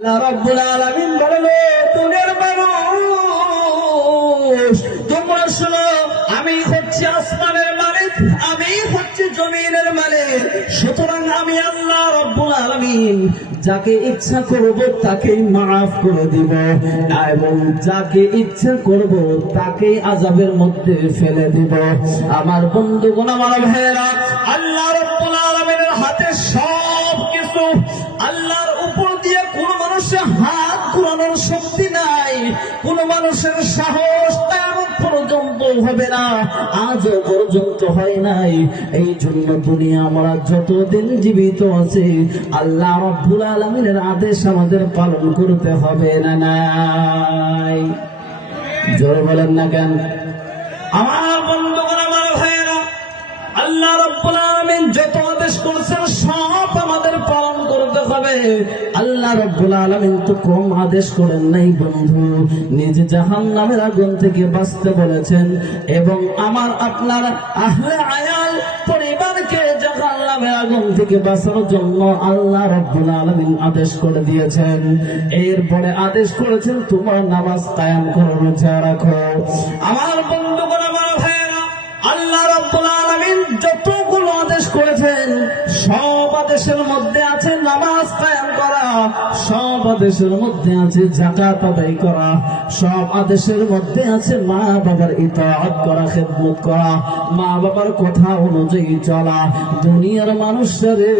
রব্বুল আলামিন বলেন, দুনিয়ার মানুষ তোমরা শোনো, আমি হচ্ছি আসমানের মালিক, আমি হচ্ছি জমিনের মালিক। সুতরাং আমি আল্লাহ রব্বুল আলামিন যাকে ইচ্ছা করব তাকে মাফ করে দিব, এবং যাকে ইচ্ছা করব তাকে আযাবের মধ্যে ফেলে দিব। আমার বন্ধুগণ, আমার ভাইয়েরা, আল্লাহ রব্বুল আলামিনের হাতে সব কিছু। আল্লাহর উপর দিয়ে কোন মানুষের হাত ঘুরানোর শক্তি নাই, কোন মানুষের সাহস তেমন পর্যন্ত হবে না, আজও পর্যন্ত হয় নাই। এই জন্য দুনিয়া আমরা যতদিন জীবিত আছি আল্লাহ রাব্বুল আলামিনের আদেশ আমাদের পালন করতে হবে না নাই? জোরে বলেন না কেন? আমার বন্ধুগণ, আমার ভাইয়েরা, আল্লাহ রাব্বুল আলামিন যত আদেশ করেছেন সব আমাদের পালন করতে হবে। আল্লাহ রাব্বুল আলামিন তো কম আদেশ করেন নাই বন্ধু, নিজে জাহান্নামের আগুন থেকে বাঁচতে বলেছেন, এবং আমার আপনার আহলে আয়াল পরিবারকে জাহান্নামের আগুন থেকে বাঁচানোর জন্য আল্লাহ রাব্বুল আলামিন আদেশ করে দিয়েছেন। এরপরে আদেশ করেছেন তোমার নামাজ কায়েম করো, রোজা রাখো। আমার বন্ধুগণ, আমার ভাইয়েরা, আল্লাহ রাব্বুল আলামিন যতগুলো আদেশ করেছেন সব আদেশের মধ্যে আছে নামাজ কায়েম করা, সব আদেশের মধ্যে আছে যাকাত আদায় করা, সব আদেশের মধ্যে আছে মা বাবার ইতাআত করা, খেদমত করা, মা বাবার কথা অনুযায়ী চলা। দুনিয়ার মানুষরে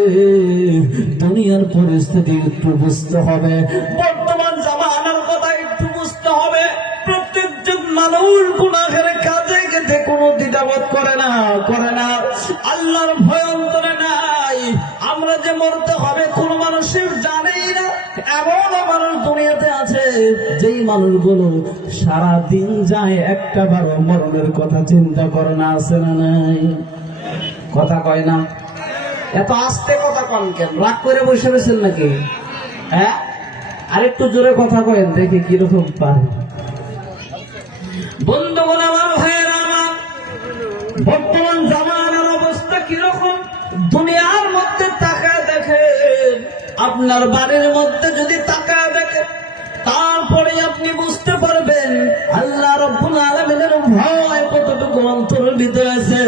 দুনিয়ার পরিস্থিতি একটু বুঝতে হবে, বর্তমান জামানার কথা একটু বুঝতে হবে। প্রত্যেকজন মানুষ গুনাহের কাজে গেতে কোনো দ্বিধাবোধ করে না। আল্লাহর ভয় অন্তরে নাই। আমরা যে মরতে হবে কোন মানুষের জানেই না, এমন মানুষ দুনিয়াতে আছে যেই মানুষগুলো সারা দিন যায় একটা বারো মরণের কথা চিন্তা করে না, আছে না নাই? কথা কয় না? এত আস্তে কথা কন কেন? রাগ করে বসে রয়েছেন নাকি? হ্যাঁ, আরেকটু জোরে কথা কয়েন দেখি কিরকম পারে। বন্ধুগণ, আমার ভাইয়েরা, আমার বর্তমান জামানার অবস্থা কিরকম দুনিয়ার মধ্যে তাকায় দেখেন, আপনার বাড়ির মধ্যে যদি তাকায় দেখেন তারপরে আপনি বুঝতে পারবেন আল্লাহ রাব্বুল আলামিনের ভয় কতটুকু অন্তরের ভিতরে আছে।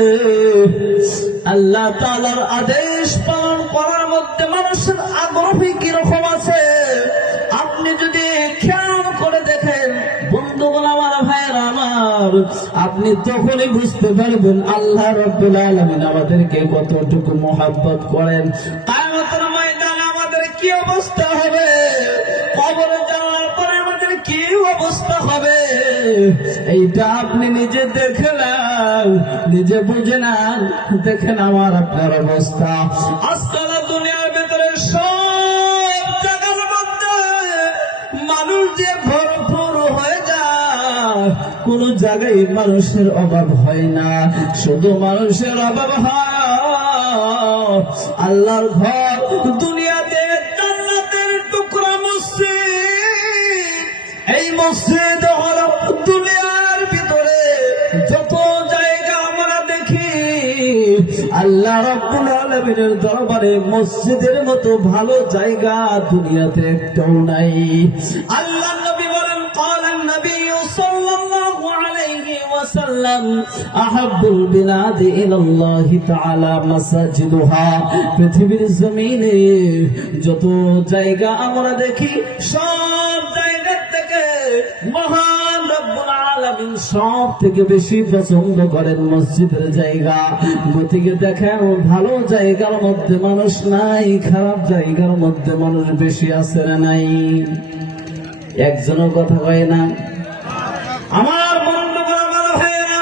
আল্লাহ তাআলার আদেশ পালন করার মধ্যে মানুষের আগ্রহ কিরকম আছে আপনি যদি খেয়াল করে দেখেন, বন্ধুগণ, আমার ভাইয়েরা আমার, আপনি তখনই বুঝতে পারবেন আল্লাহ রাব্বুল আলামিন আমাদেরকে কতটুকু মহব্বত করেন। কিয়ামতের ময়দানে আমাদের কি অবস্থা হবে, কবরে যাওয়ার পরে আমাদের কি অবস্থা হবে, এইটা আপনি নিজে দেখে নেন, নিজে বুঝে নেন, দেখেন আমার আপনার অবস্থা। আজকাল দুনিয়ার ভিতরে সব জায়গার মধ্যে মানুষ যে ভরপুর হয়ে যায়, কোন জায়গায় মানুষের অভাব হয় না, শুধু মানুষের অভাব হয় আল্লাহর ঘর দুনিয়াতে, জান্নাতের টুকরা মসজিদ। এই মসজিদ হলো দুনিয়ার ভিতরে যত জায়গা আমরা দেখি, আল্লাহ রাব্বুল আলামিনের দরবারে মসজিদের মতো ভালো জায়গা দুনিয়াতে একটাও নাই। আল্লাহ নবী বলেন, ক্বালান নবী সাল্লাল্লাহু আলাইহি ওয়াসাল্লাম, আহাব্বুল বিলাদি ইলাল্লাহি তাআলা মাসাজিদুহা। পৃথিবীর জমিনে যত জায়গা আমরা দেখি সব জায়গা থেকে মহান রব্বুল আলামিন সব থেকে বেশি পছন্দ করেন মসজিদের জায়গা। গতিকে দেখেন, ভালো জায়গার মধ্যে মানুষ নাই, খারাপ জায়গার মধ্যে মানুষ বেশি আছে না নাই? একজনও কথা কয় না। আমার বন্ধুগণ, আমার ভাইয়েরা,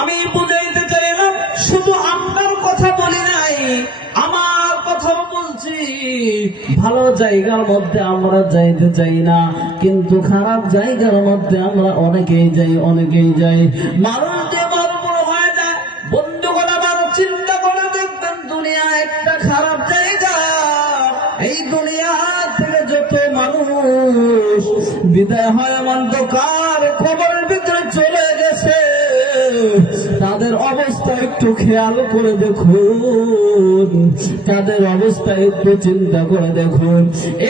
আমি বুঝাইতে চাইলাম শুধু আপনার কথা বলি নাই, আমার কথাও বলছি। ভালো জায়গার মধ্যে আমরা যাইতে চাই না, কিন্তু খারাপ জায়গার মধ্যে আমরা অনেকেই যাই। মানুষ যে মরমর হয়ে যায়, বন্ধুগণ, আমার চিন্তা করে দেখবেন দুনিয়া একটা খারাপ জায়গা। এই দুনিয়া থেকে যত মানুষ বিদায় হয় অন্ধকার কবরের ভিতরে চলে গেছে, তাদের অবস্থা একটু খেয়াল করে দেখুন, তাদের অবস্থা একটু চিন্তা করে দেখুন,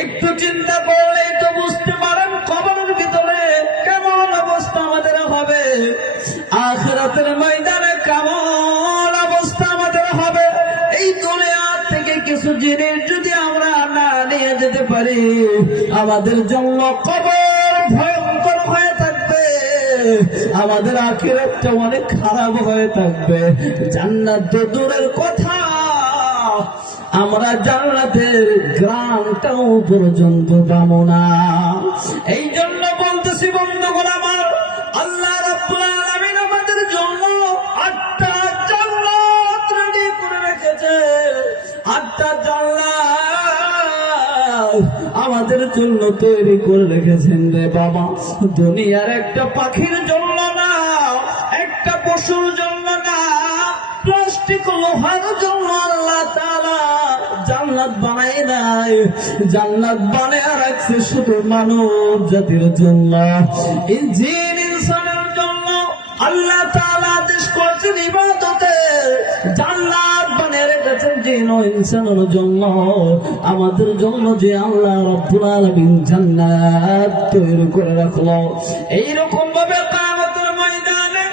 একটু চিন্তা করে আমাদের জন্য কবর ভয়ঙ্কর হয়ে থাকবে, আমাদের আখিরাতটা অনেক খারাপ হয়ে থাকবে। জান্নাত তো দূরের কথা, আমরা জান্নাতের গ্রামটাও পর্যন্ত পাবো না। এই জন্য বলতেছি বন্ধুগণ আমার, আল্লাহ রাব্বুল আলামিন আমাদের জন্য 8টা জান্নাত রেডি করে রেখেছে। 8টা জান্নাত আমাদের জন্য তৈরি করে রেখেছেন রে বাবা। দুনিয়ার একটা পাখির জন্য না, একটা পশুর জন্য না, প্লাস্টিক লোহার জন্য আল্লাহ তাআলা জান্নাত বানায় নাই। জান্নাত বানায় রাখছে শুধু মানব জাতির জন্য, জিন ইনসানের জন্য। আল্লাহ তাআলা আদেশ করেছেন ইবাদতে, জান্নাত বানিয়ে রেখেছেন জিন ও ইনসানের জন্য। আমাদের জন্য যে আল্লাহ রাব্বুল আলামিন জান্নাত তৈরি করে রাখলো, এইরকম ভাবে কিয়ামতের ময়দানে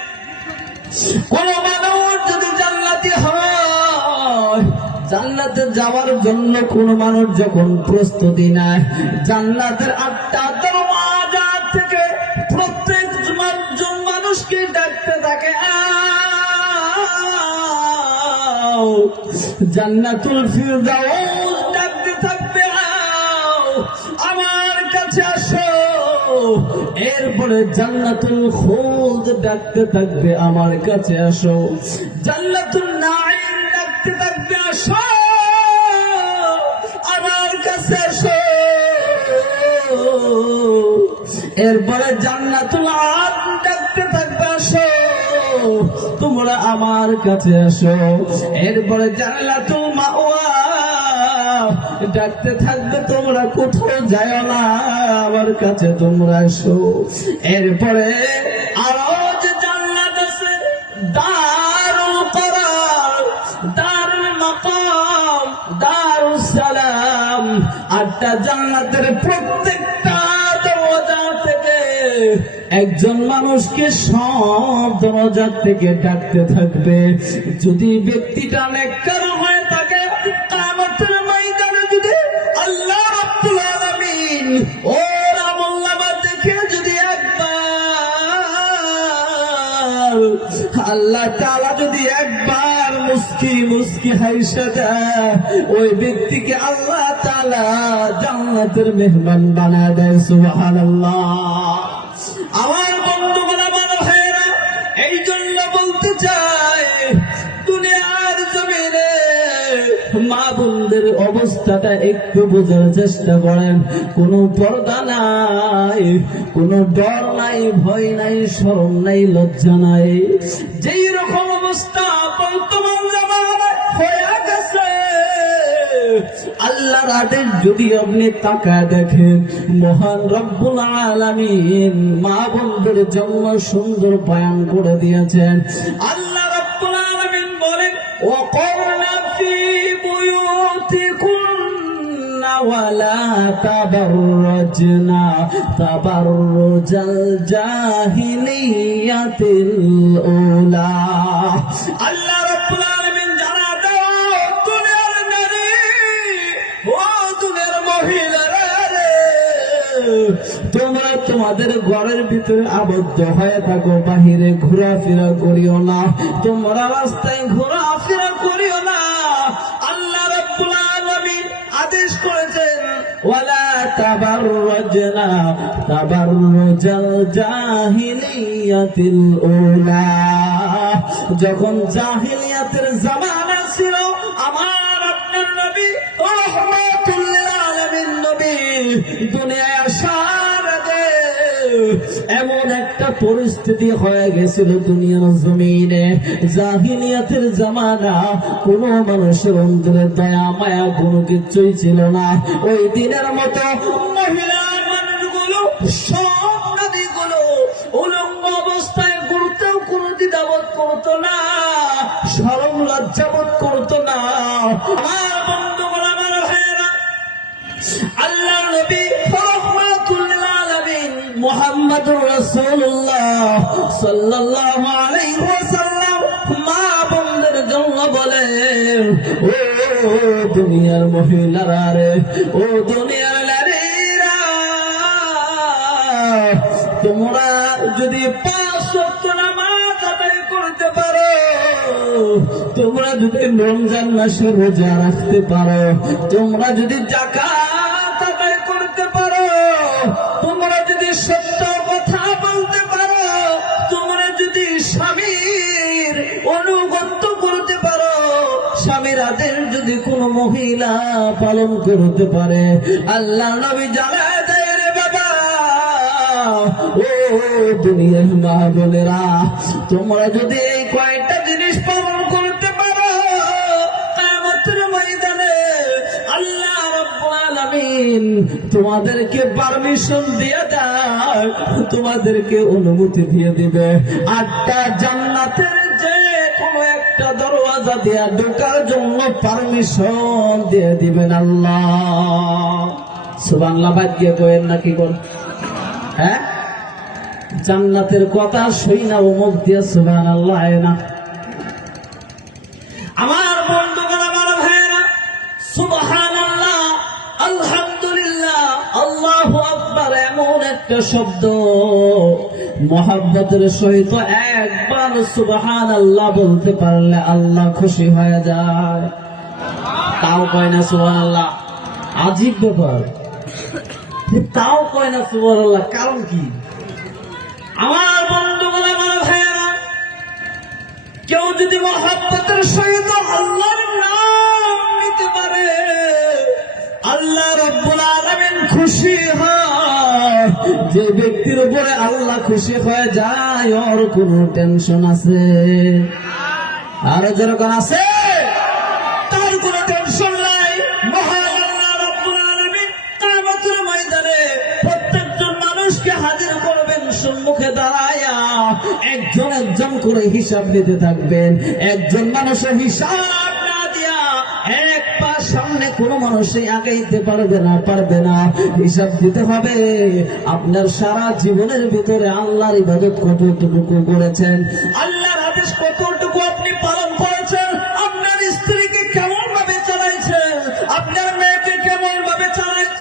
কোন মানুষ যদি জান্নাতি হয়, জান্নাতে যাওয়ার জন্য কোন মানুষ যখন প্রস্তুতি নেয়, জান্নাতের 8টা দরওয়াজা থেকে প্রত্যেক মানুষকে ডাকতে থাকে, আও জান্নাতুল ফিরদাউস ডাকতে থাকবে, আও আমার কাছে আসো। এরপরে জান্নাতুল খুলদ ডাকতে থাকবে, আমার কাছে আসো। জান্নাতুন নাঈম ডাকতে থাকবে, আসো আমার কাছে আসো। এরপরে জান্নাতুল আদন ডাকতে থাকবে, আসো তোমরা আমার কাছে আসো। এরপরে জান্নাতুল মাওয়া ডাকতে থাকবে, তোমরা কোথাও যায় না, আমার কাছে তোমরা আসো। এরপরে আরো যে জান্নাত আছে, দারুল করার, দারুল মাকাম, দারুস সালাম, 8টা জান্নাতের প্রত্যেকটা দরজা থেকে একজন মানুষকে সব দরজা থেকে ডাকতে থাকবে। যদি ব্যক্তিটা নেককার হয়ে থাকে, কিয়ামতের ময়দানে যদি আল্লাহ রাব্বুল আলামিন ওর আমলনামা দেখে যদি একবার, আল্লাহ তাআলা যদি একবার মুস্কি মুস্কি হাসে দেয়, ওই ব্যক্তিকে আল্লাহ তাআলা জান্নাতের মেহমান বানায় দেয়। সুবহানাল্লাহ। আমার বন্ধুগণ, আমার ভাইয়েরা, এই জন্য বলতে চাই, দুনিয়ার জমিনে মা বোনদের অবস্থাটা একটু বোঝার চেষ্টা করেন। কোনো পর্দা নাই, কোনো ডর নাই, ভয় নাই, শরম নাই, লজ্জা নাই। যেই রকম অবস্থা বর্তমান জামানায় হয়ে গেছে, আল্লাহর আদেশ যদি আপনি তাকায় দেখেন, মহান রব্বুল আলামিন মা বোনদের জন্য সুন্দর বয়ান করে দিয়েছেন। আল্লাহ রব্বুল আলামিন বলেন, ওয়াকরনা ফি বুয়ুতিকুন্না ওয়ালা তাবাররাজনা তাবাররুজাল জাহিলিয়াতিল উলা। আল্লাহ রব্বুল আলামিন জানা দাও, দুনিয়ার নারী ও দুনিয়ার মহিলারা, তোমরা তোমাদের ঘরের ভিতরে আবদ্ধ হয়ে থাকো, বাহিরে ঘোরাফেরা করিও না, তোমরা রাস্তায় ঘোরাফেরা করিও না। আল্লাহ রাব্বুল আলামিন আদেশ করেছেন, ওয়ালা তাবাররাজনা তাবাররুজাল জাহিলিয়াতিল উলা। যখন জাহিলিয়াতের জামানা ছিল, আমার আপনার নবী রাহমাতুল লিল আলামিন নবী দুনিয়ায় আসার আগে এমন একটা পরিস্থিতি হয়ে গেছিল দুনিয়ার জমিনে, জাহিলিয়াতের জামানা, কোন মানুষের অন্তরে দয়া মায়া কোনো কিছুই ছিল না। ওই দিনের মতো মহিলা মানুষগুলো, সব নদীগুলো উলঙ্গ অবস্থায় ঘুরতেও কোনো দ্বিধাবোধ করতো না, শরম লজ্জাবোধ করতো না। আমার বন্ধুগণ, আমার ভাইয়েরা, আল্লাহ নবী রাহমাতুল লিল আলামিন মুহাম্মদুর রাসূলুল্লাহ সাল্লাল্লাহু আলাইহি ওয়াসাল্লাম মা বোনদের জন্য বলেন, ও দুনিয়ার মহিলারা রে, ও দুনিয়ার নারী, তোমরা যদি 5 ওয়াক্ত নামাজ আদায় করতে পারো, তোমরা যদি রমজান মাসে রোজা রাখতে পারো, তোমরা যদি যাকাত আদায় করতে পারো, তোমরা যদি সত্য কথা বলতে পারো, তোমরা যদি স্বামীর অনুগত্য করতে পারো, স্বামীর আদেশ যদি কোনো মহিলা পালন করতে পারে, আল্লাহ নবী জানায় দেয় রে বাবা, ও দুনিয়ার মা বোনেরা, তোমরা যদি এই কয়টা জিনিস পালন করতে পারো, কিয়ামতের ময়দানে আল্লাহ রাব্বুল আলামিন তোমাদেরকে পারমিশন দিয়ে দেয়, তোমাদেরকে অনুমতি দিয়ে দিবে 8টা জান্নাতের যে কোনো একটা দরওয়াজা দিয়ে ঢোকার জন্য পারমিশন দিয়ে দিবেন আল্লাহ। সুবহানাল্লাহ। বাদ দিয়ে কইেন না কি কোন, হ্যাঁ, জান্নাতের কথা শুই না ও মুখ দিয়ে সুবহানাল্লাহ হয় না। আমার বন্ধুগণ, আমার ভাইয়েরা, সুবহানাল্লাহ, আলহামদুলিল্লাহ, আল্লাহু আকবার এমন একটা শব্দ, মহব্বতের সহিত একবার সুবহানাল্লাহ বলতে পারলে আল্লাহ খুশি হয়ে যায়। তাও কয় না সুবহানাল্লাহ, আজীব ব্যাপার, তাও কয় না সুবহানাল্লাহ, কারণ কি? আমার বন্ধুগণ, আমার ভাইয়েরা, কেউ যদি মহব্বতের সহিত আল্লাহর নাম নিতে পারে, আল্লাহ রাব্বুল আলামিন খুশি হয়। যে ব্যক্তির উপরে আল্লাহ খুশি হয়ে যায়, ওর কোনো টেনশন আছে? আর যেরকম আছে, তার কোনো টেনশন নাই। মহান আল্লাহ রাব্বুল আলামিন কিয়ামতের ময়দানে প্রত্যেকজন মানুষকে হাজির করবেন, সম্মুখে দাঁড়ায়া একজন একজন করে হিসাব নিতে থাকবেন। একজন মানুষের হিসাব না দিয়া এক পা সামনে কোনো মানুষই আগাইতে পারবে না। হিসাব দিতে হবে আপনার সারা জীবনের ভিতরে আল্লাহর ইবাদত কতটুকু করেছেন, আল্লাহর আদেশ কতটুকু